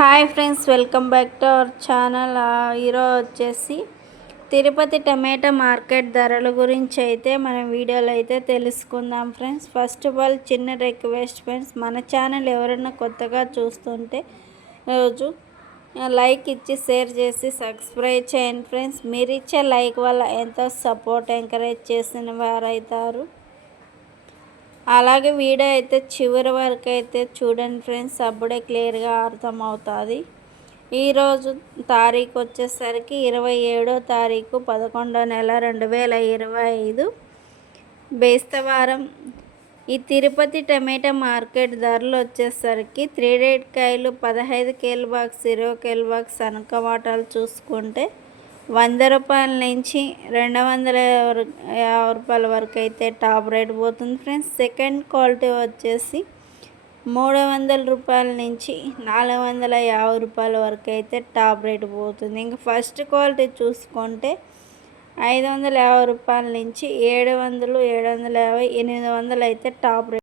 Hi friends welcome back to our channel. ఈరోజు వచ్చేసి తిరుపతి టమాటా market ధరల గురించి అయితే మనం వీడియోలో అయితే తెలుసుకుందాం ఫ్రెండ్స్. ఫస్ట్ ఆఫ్ ఆల్ చిన్న రిక్వెస్ట్ ఫ్రెండ్స్ మన ఛానల్ ఎవరైనా కొత్తగా చూస్తుంటే రోజు లైక్ ఇచ్చి షేర్ చేసి సబ్స్క్రైబ్ చేయండి ఫ్రెండ్స్. మీరు ఇచ్చే లైక్ వల్ల ఎంతో సపోర్ట్ ఎంకరేజ్ చేసిన వారైతారు. అలాగే వీడియో అయితే చివరి వరకు అయితే చూడండి ఫ్రెండ్స్ అప్పుడే క్లియర్గా అర్థమవుతుంది. ఈరోజు తారీఖు వచ్చేసరికి ఇరవై ఏడో తారీఖు పదకొండో నెల రెండు వేల ఇరవై ఐదు. బేస్తవారం ఈ తిరుపతి టమాటా మార్కెట్ ధరలు వచ్చేసరికి త్రీ రేట్ కాయలు పదహైదు కేల్ బాక్స్ ఇరవై కేల్ బాక్స్ అనకవాటాలు చూసుకుంటే వంద రూపాయల నుంచి రెండు వందల యాభై రూపాయల వరకు అయితే టాప్ రేట్ పోతుంది ఫ్రెండ్స్. సెకండ్ క్వాలిటీ వచ్చేసి మూడు వందల రూపాయల నుంచి నాలుగు వందల యాభై రూపాయల వరకు అయితే టాప్ రేట్ పోతుంది. ఇంకా ఫస్ట్ క్వాలిటీ చూసుకుంటే ఐదు వందల యాభై రూపాయల నుంచి ఏడు వందలు ఏడు వందల యాభై ఎనిమిది వందలు అయితే టాప్ రేట్